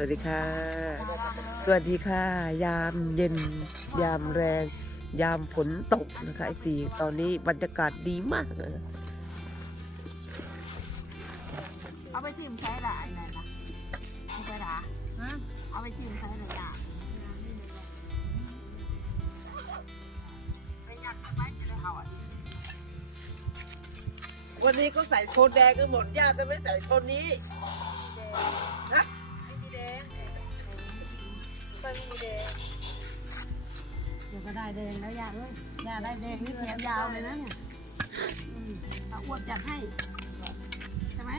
วัสดีค่ะ สวัสดีค่ะ ยามเย็น ยามแรง ยามฝนตกนะคะไอซีตอนนี้บรรยากาศดีมากเลยเอาไปทิมใช้ละไอ้นั่นนะไม่ใช่ละเอาไปทิมใช้ละอย่างไปยัดไว้จะได้เอาอะวันนี้ก็ใส่โทนแดงกันหมดญาติจะไม่ใส่โทนนี้ ไม่มีแดงเดี๋ยวก็ได้แดงแล้วยาเอ้ยยาได้แดงนี่แถวยาวเลยนะเนี่ยอืมเอาอวดจัดให้ใช่ไหม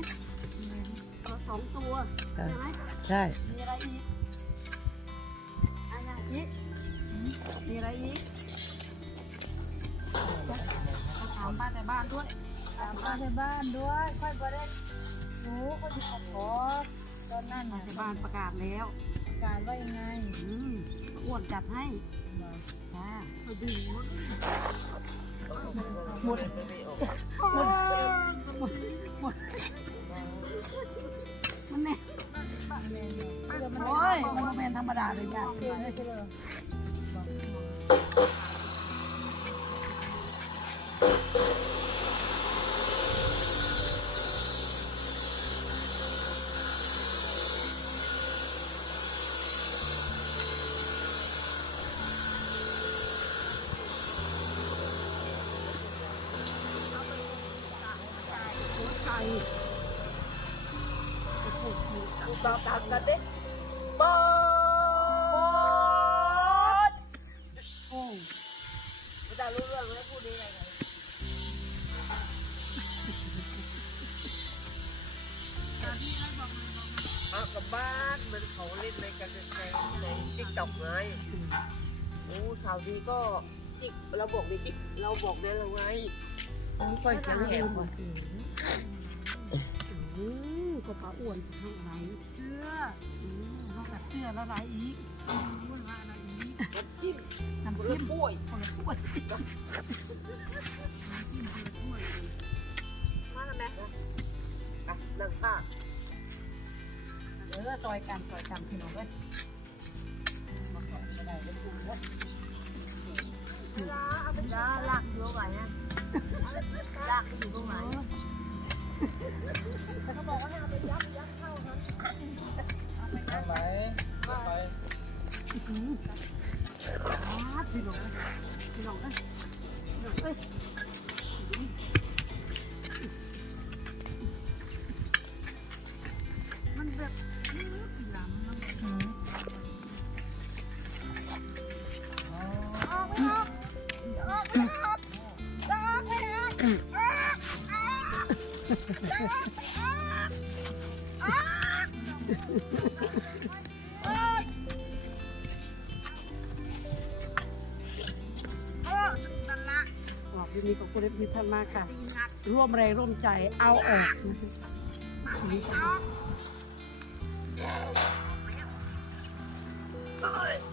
เอาสองตัวใช่ไหมใช่ มีอะไรอีกอะไรอีกมีอะไรอีกต้องถามป้าแต่บ้านด้วยถามป้าแต่บ้านด้วยค่อยประเด็นหนูก็จะขอขอตอนนั้นแต่บ้านประกาศแล้ว กาศว่ายังไงอืมอ้วนจัดให้จ้าเขาดึงหมดหมดหมดหมดหมดมันเนี่ยโอ้ยมันก็เป็นธรรมดาเลยจ้ะเชื่อเลยเชื่อเลย ตามตามกันดิบอสโอ้ไม่ได้รู้เรื่องแล้วพูดนี้อะไรกันเอากลับบ้านมันเขาเล่นในกันในในติ๊กต็อกไงโอ้ข่าวดีก็อีกเราบอกในติ๊กเราบอกได้แล้วไงปล่อยเสียงแหบก่ อนอืมก็ปลาอ้วนทางไหนเชื่ออืมนอกจากเชื่อแล้วอะไรอีกอืมว่าอะไรอีกน้ำจิ้มน้ำคนจิ้ละมถ้วยคนละถ้วยมาแล้วไหมอะนั่งข้างเออซอยกันซอยกันพี่น้องเว้ยมาซอยไม่ได้เลยคุณว่าเอาไปล้าลากอยู่ไหนอะลากอยู่ตรงไหนแต่ เขาบอกว่าให้เอาไปยัดยัดเข้าครับเอาไปยัดไหนไปอืมยัดพี่น้องพี่น้องเอ้ยพี่น้องเอ้ย ขอบคุณนี้ขอบคุณที่ท่านมากค่ะ ร่วมแรงร่วมใจเอาออกนะคะ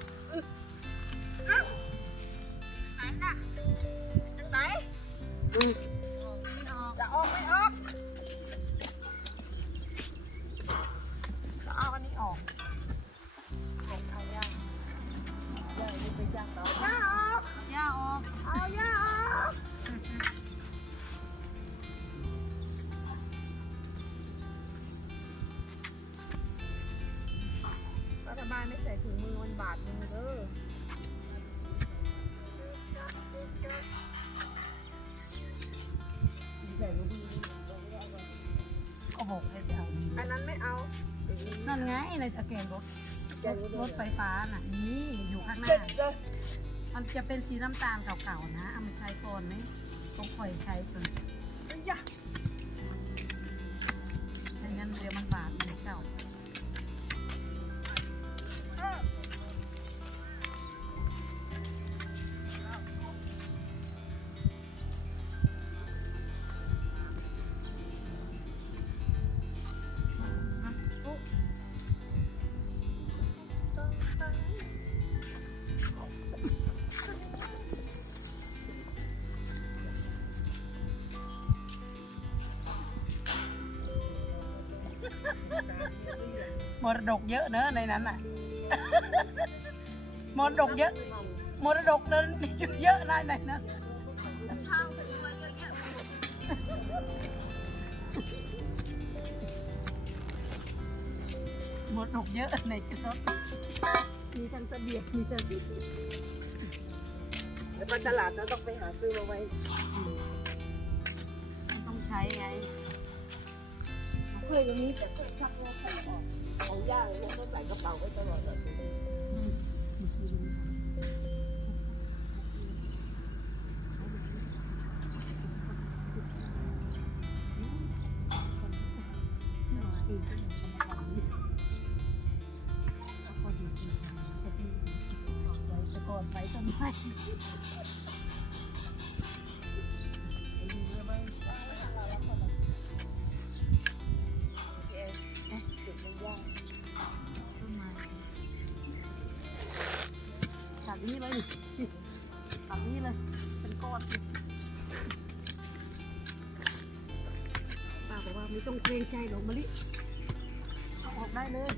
นั่นไงในตะแกรงรถรถรถไฟฟ้าน่ะนี่อยู่ข้างหน้าเด็ดเลยมันจะเป็นสีน้ำตาลเก่าๆนะเอามาใช้ก่อนไหมต้องคอยใช้จนอย่ มรดกเยอะเนอะในนั้นน่ะ มรดกเยอะ มรดกนั้นเยอะนะในนั้นมรดกเยอะในรถมีทั้งเสบียงมีทั้งแล้วไปตลาดเราต้องไปหาซื้อมาไว้ ต้องใช้ไงเคยอย่างนี้แต่เคยชักโลกใส่ออก ของย่างเนี่ยต้องใส่กระเป๋าไว้ตลอดเลยแต่ก่อนไปต้นไม ป็นก้อนสิป้าบอกว่าไม่ต้องเกรงใจหรอกมะลิเอาออกได้เลย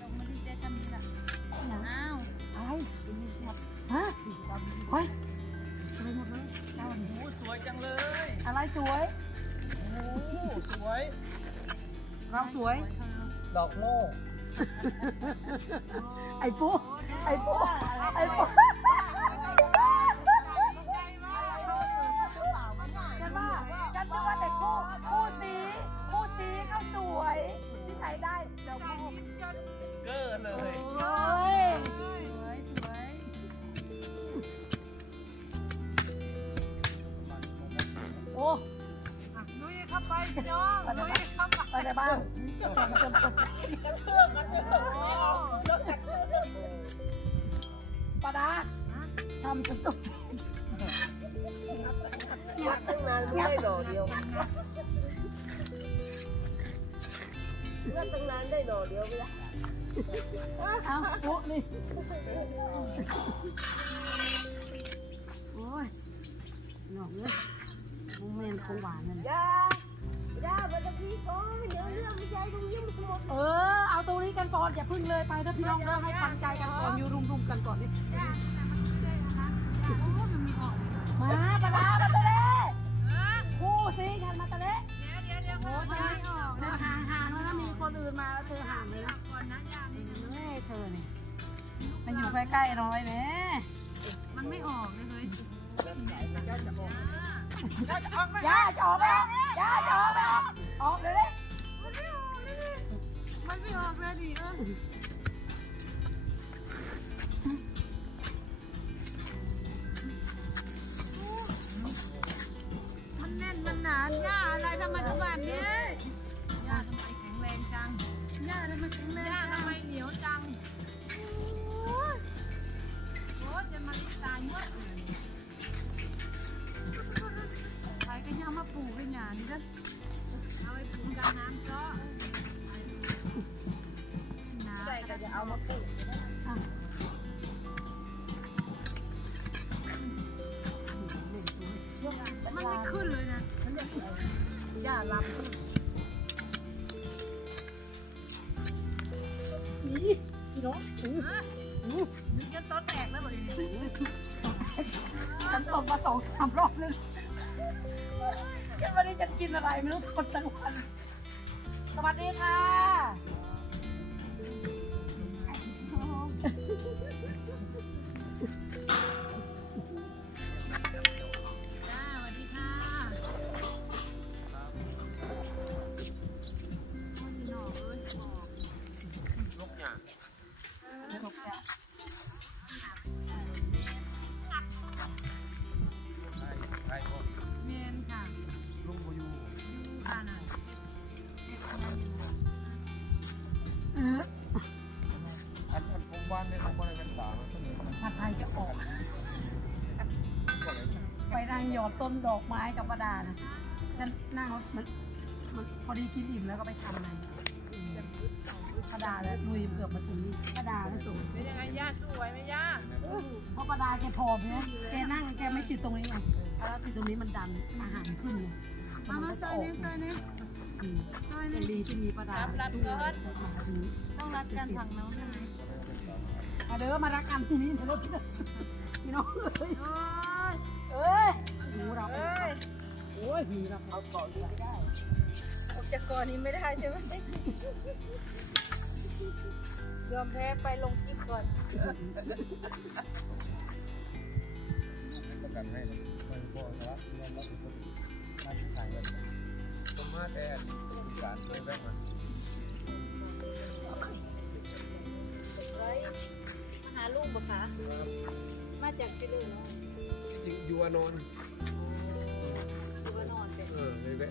ดอกมะลิได้ทำนี่แหละอ้าวอะไรฮะเฮ้ยอะไรหมดเลยเจ้าหนูโอ้สวยจังเลย อะไรสวย โอ้สวย เราสวย ดอกโม่ ไอ้ปุ๊ไอ้ปุ๊ไอ้ปุ๊กันว่ากันว่าแต่คู่คู่สีคู่สีเขาสวยที่ไหนได้เดี๋ยวพ่อเกอร์เลยโอ้ยสวยสวยโอ้ลุยเข้าไปพี่น้องลุยเข้าไปไปในบ้านำจนตุกงัดตั้งนานไม่ได้หน่อเดียวงัดตั้งนานได้หน่อเดียวไม่ได้เอาโปุ๊นี่โอ้ยหน่อเลยโมเมนของหวานนั่นย่าย่ามาตะกี้ก่อนเดี๋ยวเรื่องไม่ใหญ่ตรงนี้มันหมดเออ เอาตรงนี้กันก่อนอย่าพึ่งเลยไปนะพี่น้องเด้อให้ฟังใจกันก่อนอยู่รุมๆกันก่อนดิมัน ใกล้ๆหน่อยแหม่มันไม่ออกเลยเฮ้ยย่าจะออกไหมย่าจะออกแล้วออกเลยดิมันไม่ออกเลยดิเออ นตกมาสองสามรอบเลยแค่วันนี้จะกินอะไรไม่รู้ทนทั้งวันสวัสดีค่ะ อดต้นดอกไม้กับประดานะฉันนั่งรถมันมันพอดีกินอิ่มแล้วก็ไปทำไงประดาแล้วลุยเกือบมาถึงนี่ประดาแล้วสูงเป็นยังไงย่าสู้ไหวไหมย่าเพราะประดาแกผอมเนี่ยแกนั่งแกไม่ติดตรงนี้ไงเแล้วที่ตรงนี้มันดันอาหารขึ้นไงมามาซอยนี้ซอยนี้ซอยนี้ดีที่มีประดารับรับตู้ก่อนต้องรัดกันทางน้นใช่ไหมมาเด้อมารักกันที่นี่เด้อพี่น้องเอ้ยโอ้ย เอ้ยหูเราเอ้ยโอ้ยหีเราเอาเกาะอยู่ไม่ได้ออกจากก่อนนี้ไม่ได้ใช่ไหมยอมแพ้ไปลงคลิปก่อนประกันให้ไม่พอแล้วยอมรับผินเราเป็น่าจะใส่กันผมมาแต่การเคยแบ่งมาหาลูกบ่คะมาจากที่เลยเนาะ จริงอยู่นอนอยู่ว่านอนเป็นเออเลยแวะ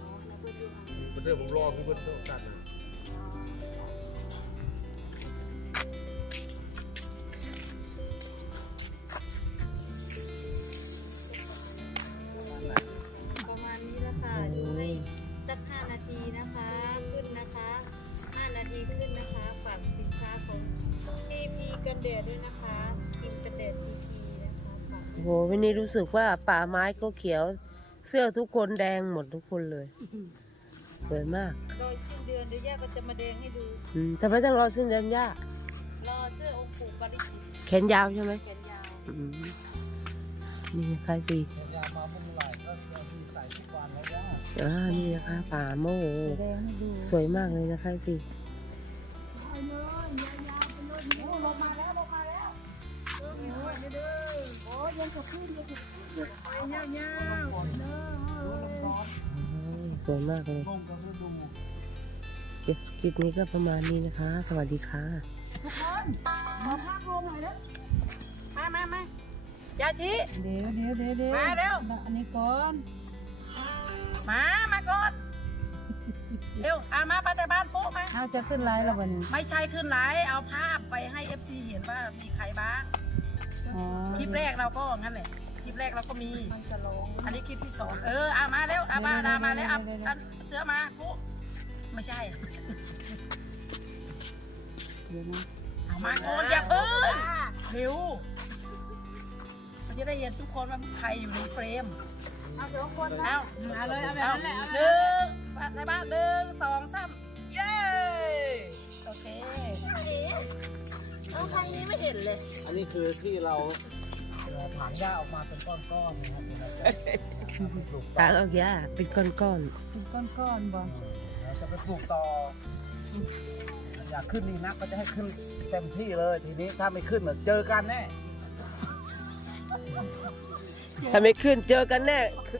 อ๋อแล้วก็อยู่ห่างเพื่อนผมรอเพื่อนต้องการนะ โอ้โหวันนี้รู้สึกว่าป่าไม้ก็เขียว เสื้อทุกคนแดงหมดทุกคนเลย สวยมากรอสิ้นเดือนเดี๋ยวย่าก็จะมาแดงให้ดู อืมทำไมต้องรอสิ้นเดือนย่ารอเสื้อองค์ปู่ปาริจิตแขนยาวใช่ไหมแขนยาวอืมนี่นะคะสิยามาเมื่อไหร่ก็จะมีใส่ทุกวันแล้วย่าอ่านี่นะคะป่าโมโหแดงให้ดูสวยมากเลยนะคะสิไปเลยยาวๆไปเลยโอ้ลงมาแล้วลงมา สวยมากเลยลงกันฤดูคลิปนี้ก็ประมาณนี้นะคะ สวัสดีค่ะ ทุกคนขอภาพรวมหน่อยเด้อมามามายาชิเดี๋ยวเดี๋ยวเดี๋ยวเดี๋ยวมาเร็วอันนี้ก่อน มามาก่อนเร็วอามาไปแต่บ้านปุ๊มาเอาจะขึ้นไลน์แล้ววันนี้ ไม่ใช่ขึ้นไลฟ์เอาภาพไปให้ FC เห็นว่ามีใครบ้าง อ๋อคลิปแรกเราก็งั้นแหละคลิปแรกเราก็มีอันนี้คลิปที่สองเอออามาเร็วอามาดามาเลยอาอันเสื้อมาปุ๊ไม่ใช่เดี๋ยวนะเอามาก่อนอย่าเพิ่งเร็วมันจะได้เห็นทุกคนว่าใครอยู่ในเฟรมเอาสองคนเอาเอาเลยเอาแบบเอานั้นแหละหนึ่งในบ้านหนึ่งสองสาม อันนี้คือที่เราถางหญ้าออกมาเป็นก้อนๆนะครับเป็นอะไรปลูกตาเอาย่าเป็นก้อนเป็นก้อนๆบ่เราจะไปปลูกต่ออยากขึ้นนี่นักก็จะให้ขึ้นเต็มที่เลย ทีนี้ถ้าไม่ขึ้นเดี๋ยวเจอกันแน่ ๆถ้าไม่ขึ้นเจอกันแน่คือ